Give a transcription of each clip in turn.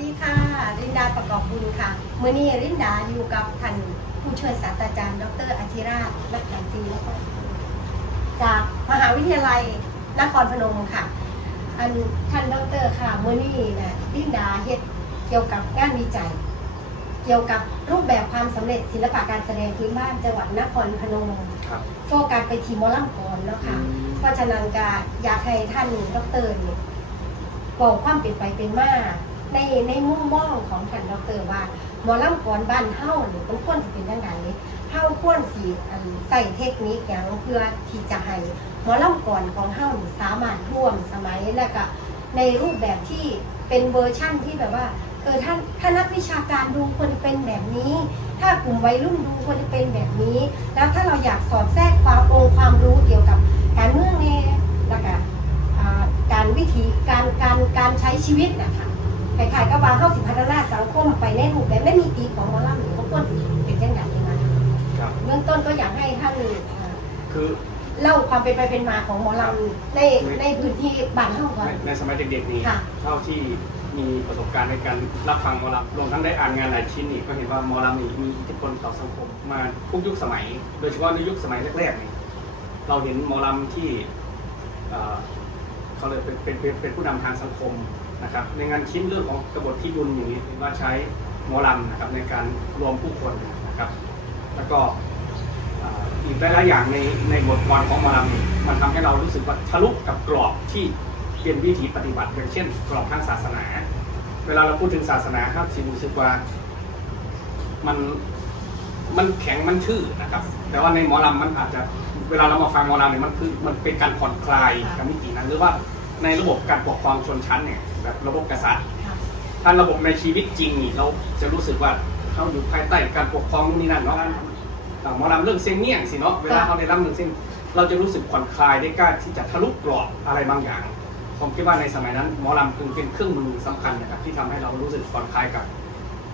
ดีค่ะรินดาประกอบบุญค่ะมื่อนี้รินดาอยู่กับท่านผู้ช่วยศาสตราจารย์ ดรอาชิราชนักแข่งตีแล้วก็จากมหาวิทยาลัยนครพนมค่ะ อันท่านดรค่ะมื่อนี้นะรินดาเฮ็ดเกี่ยวกับงานวิจัย เกี่ยวกับรูปแบบความสำเร็จศิลปะการแสดงพื้นบ้านจังหวัดนครพนมครับโฟกัสไปที่หมอลำก่อนเนาะค่ะเพราะฉะนั้นก็อยากให้ท่านดอกเตอรนี่บอกความเป็นไปเป็นมา ในในมุมมองของท่านดอกเตอรว่าหมอลำก่อนบ้านเฮานี่มันควรสิเป็นจังไดเฮาควรสิใส่เทคนิคอย่างเพื่อที่จะให้หมอลำก่อนของเฮานี่สามารถร่วมสมัยและก็ในรูปแบบที่เป็นเวอร์ชั่นที่แบบว่าเออท่านถ้านักวิชาการดูควรจะเป็นแบบนี้ ถ้ากลุ่มวัยรุ่นดูควรจะเป็นแบบนี้ แล้วถ้าเราอยากสอดแทรกความองค์ความรู้เกี่ยวกับการเมืองแน่แล้วก็การวิธีการการการใช้ชีวิตนะคะ คล้ายๆกับว่าเข้าสิพัฒนาสังคมไปในรูปแบบไม่มีตีของหมอลำหรือเขาควรสิเป็นยังไงนะคะครับ เบื้องต้นก็อยากให้ท่านอ่าคือเล่าความเป็นไปเป็นมาของหมอลำในในพื้นที่บ้านเฮาก่อนในในสมัยเด็กๆนี่ค่ะ เท่าที่มีประสบการณ์ในการรับฟังหมอลำรวมทั้งได้อ่านงานหลายชิ้นนี่ก็เห็นว่าหมอลำนี่มีอิทธิพลต่อสังคมมาทุกยุคสมัย โดยเฉพาะในยุคสมัยแรกๆนี่เราเห็นหมอลำที่เอ่อเขาเลยเป็นเป็นเป็นเป็นผู้นำทางสังคม นะครับในงานชิ้นเรื่องของกบฏที่ยุนอย่างนี้ว่าใช้หมอลำนะครับในการรวมผู้คนนะครับ แล้วก็อีกหลายๆอย่างในในบทกรของหมอลำนี่มันทำให้เรารู้สึกว่าทะลุกับกรอบที่เป็นวิถีปฏิบัติอย่างเช่น กรอบทางศาสนา เวลาเราพูดถึงศาสนาครับสิรู้สึกว่ามันมันแข็งมันชื่อนะครับ แต่ว่าในหมอลำมันอาจจะเวลาเรามาฟังหมอลำเนี่ยมันคือมันเป็นการผ่อนคลายกับมิตินั้นหรือว่าในระบบการปกครองชนชั้นเนี่ย แบบระบบกษัตริย์ค่ะถ้าระบบในชีวิตจริงนี่เราจะรู้สึกว่าเขาอยู่ภายใต้การปกครองนู่นนี่นั่นเนาะอ่าหมอลำเรื่องเสียงเมี่ยงสิเนาะ เวลาเขาได้รับเรื่องเสียงเราจะรู้สึกผ่อนคลายได้กล้าที่จะทะลุกรอบอะไรบางอย่าง ผมคิดว่าในสมัยนั้นหมอลำจึงเป็นเครื่องมือสำคัญนะครับที่ทำให้เรารู้สึกผ่อนคลายกับ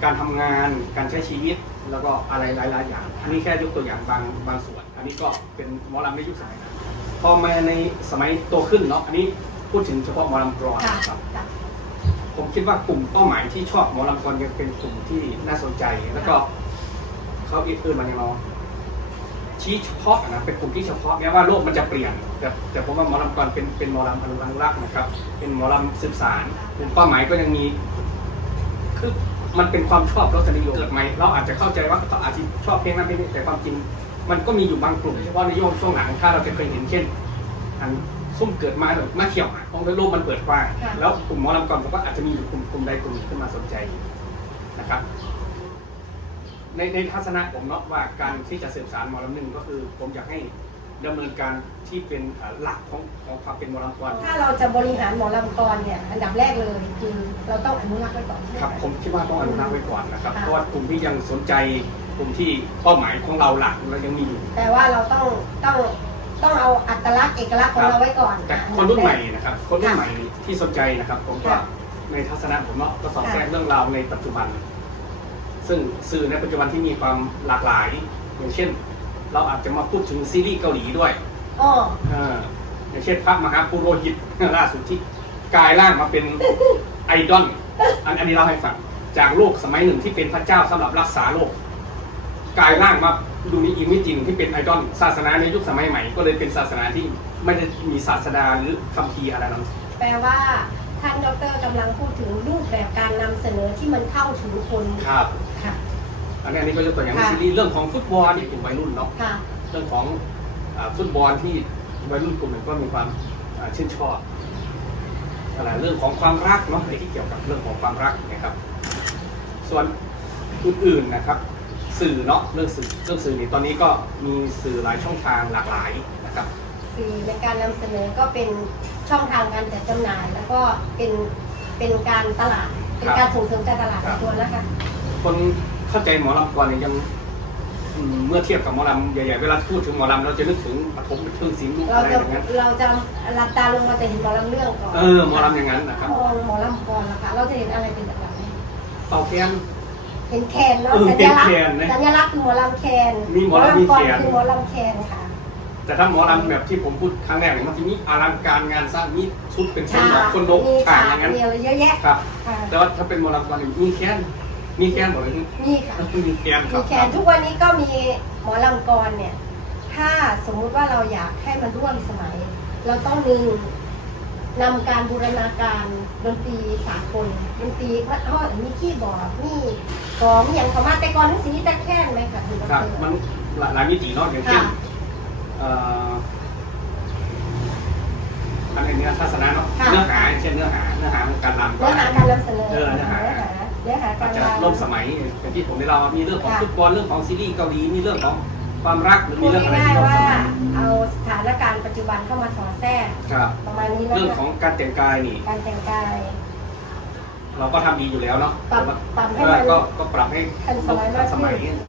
การทำงาน การใช้ชีวิต แล้วก็อะไรหลาย ๆ อย่าง อันนี้แค่ยกตัวอย่างบางบางส่วน อันนี้ก็เป็นหมอลำในยุคสมัยนั้นพอมาในสมัยโตขึ้นเนาะ อันนี้พูดถึงเฉพาะหมอลำกรอนค่ะนะครับค่ะ ผมคิดว่ากลุ่มเป้าหมายที่ชอบหมอลำกรยังเป็นกลุ่มที่น่าสนใจ แล้วก็เขาอีกอื่นมาอย่างราชี้เฉพาะนะเป็นกลุ่มที่เฉพาะแม้ว่าโลกมันจะเปลี่ยน แต่แต่ผมว่าหมอลำกรเป็นเป็นหมอลำอนุรักษ์นะครับ เป็นหมอลำสืบสารกลุ่มเป้าหมายก็ยังมีคือมันเป็นความชอบรสนิยมเกิดใหมเราอาจจะเข้าใจว่าเขาอาจจะชอบเพลงนั้นเพลงนี้แต่ความจริง มันก็มีอยู่บางกลุ่มเฉพาะในช่วงช่วงหลังถ้าเราจะเคยเห็นเช่นอัน ซุ่มเกิดมาแบบมาเขียวอะเพราะว่าโลกมันเปิดกว้างค่ะ แล้วกลุ่มหมอลำก่อนผมว่าอาจจะมีอยู่กลุ่มกลุ่มใดกลุ่มหนึ่งขึ้นมาสนใจนะครับ ในในทัศนะผมเนาะว่าการที่จะสืบสารหมอลำหนึ่งก็คือ ผมอยากให้ดำเนินการที่เป็นเอ่อหลักของของความเป็นหมอลำก่อนถ้าเราจะบริหารหมอลำกรเนี่ยอันดับแรกเลยคือเราต้องอนุรักษ์ไว้ก่อนใช่ไหมครับคะผมคิดว่าต้องอนุรักษ์ไว้ก่อนนะครับค่ะเพราะว่ากลุ่มที่ยังสนใจกลุ่มที่เป้าหมายของเราหลักเรายังมีอยู่ แต่ว่าเราต้องต้อง ต้องเอาอัตลักษณ์เอกลักษณ์ของเราไว้ก่อนแต่ะคนรุ่นใหม่อัดับแนะครับ คนรุ่นใหม่ที่สนใจนะครับ ผมก็ค่ะในทัศนะผมเนาะก็สอดค่ะแทรกเรื่องราวในปัจจุบัน ซึ่งสื่อในปัจจุบันที่มีความหลากหลาย อย่างเช่น เราอาจจะมาพูดถึงซีรีส์เกาหลีด้วยอ๋อเอออย่างเช่นพระมหาปุโรหิตล่าสุดที่กลายร่างมาเป็นไอดอลอันอันนี้เราให้ฟังจากโลกสมัยหนึ่งที่เป็นพระเจ้าสำหรับรักษาโลกกลายร่างมา ดูมีอีกมิติหนึ่งที่เป็นไอดอลศาสนาในยุคสมัยใหม่ ก็เลยเป็นศาสนาที่ไม่ได้มีศาสดาหรือคัมภีร์อะไรนั้นแปลว่าท่านดรกำลังพูดถึงรูปแบบการนำเสนอที่มันเข้าถึงคนครับค่ะ อันนี้อันนี้ก็ยกตัวอย่างค่ะ ซีรีส์เรื่องของฟุตบอลนี่กลุ่มวัยรุ่นเนาะค่ะเรื่องของอ่าฟุตบอลที่วัยรุ่นกลุ่มหนึ่งก็มีความอ่าชื่นชอบอะไรเรื่องของความรักเนาะอะไรที่เกี่ยวกับเรื่องของความรักนะครับ ส่วนอื่นๆนะครับ สื่อเนาะเรื่องสื่อเรื่องสื่อนี่ตอนนี้ก็มีสื่อหลายช่องทางหลากหลายนะครับ สื่อในการนำเสนอก็เป็นช่องทางการจัดจำหน่าย แล้วก็เป็นเป็นการตลาด เป็นการส่งเสริมการตลาดครัในบตัวนะคะ คนเข้าใจหมอลำก่อนเนี่ยยังอืมเมื่อเทียบกับหมอลำใหญ่ๆเวลาพูดถึงหมอลำเราจะนึกถึงปฐมเป็นเครื่องเสียงลูกเราอะไรจะอย่างนั้นเราจะหลับตาลงเราจะเห็นหมอลำเรื่องก่อนเออหมอลำอย่างนั้นนะครับ มองหมอลำก่อนนะคะเราจะเห็นอะไรเป็นแบบนี้เป่าแคน เห็นแคนเนาะเออสัญลักษเห็นแคนณ์นะสัญลักษณ์คือหมอลำแคนมีหมอลำมีแคนก่อนคือหมอลำแคนค่ะ แต่ถ้าหมอลำแบบที่ผมพูดครั้งแรกเนี่ยมันจะมีอลังการงานสร้างมีชุดเป็นคนฉากคนนกมีฉาฉากกอย่างนั้นมีอะไรเยอะแยะครับ ค่ะแต่ว่าถ้าเป็นหมอลำวันนี้มีแค้นมีแค้นหมดเลยมีค่ะมีแค้นคมีรับ แขนทุกวันนี้ก็มีหมอลำกรเนี่ย ถ้าสมมุติว่าเราอยากให้มันร่วมสมัย เราต้องหนึ่งนำการบูรณาการดนตรีสากลดนตรีว่าอ๋อมีคีย์บอร์ดมี กลองมีอย่างเขามาแต่ก่อนนึกสิมีแต่แค่นไหมคะคุณดครับรมันหลายหลายมิติเนาะอย่างเช่นค่ะเอ่ออันนี้ทัศนะเนาะค่ะ เนื้อหาอย่างเช่นเนื้อหาเนื้อหาของการรำก็เนื้อหาการนำเสนอเออเนื้อหา เนื้อหาอาการจจะรำร่วมสมัยอย่างที่ผมได้เล่าว่ามีเรื่องของค่ะฟุตบอลเรื่องของซีรีส์เกาหลีมีเรื่องของความรักหรือพูมีดเรื่องอะไรง่ายที่ๆร่วมว่าสมัยเอาสถานการณ์ปัจจุบันเข้ามาสอดแทรกครับประมาณนี้แล้วเรื่องนะของการแต่งกายนี่การแต่งกาย เราก็ทำดีอยู่แล้วเนาะปรับปรับให้เออมันก็ก็ปรับให้ทันสมัยมากขึ้น ทันสมัย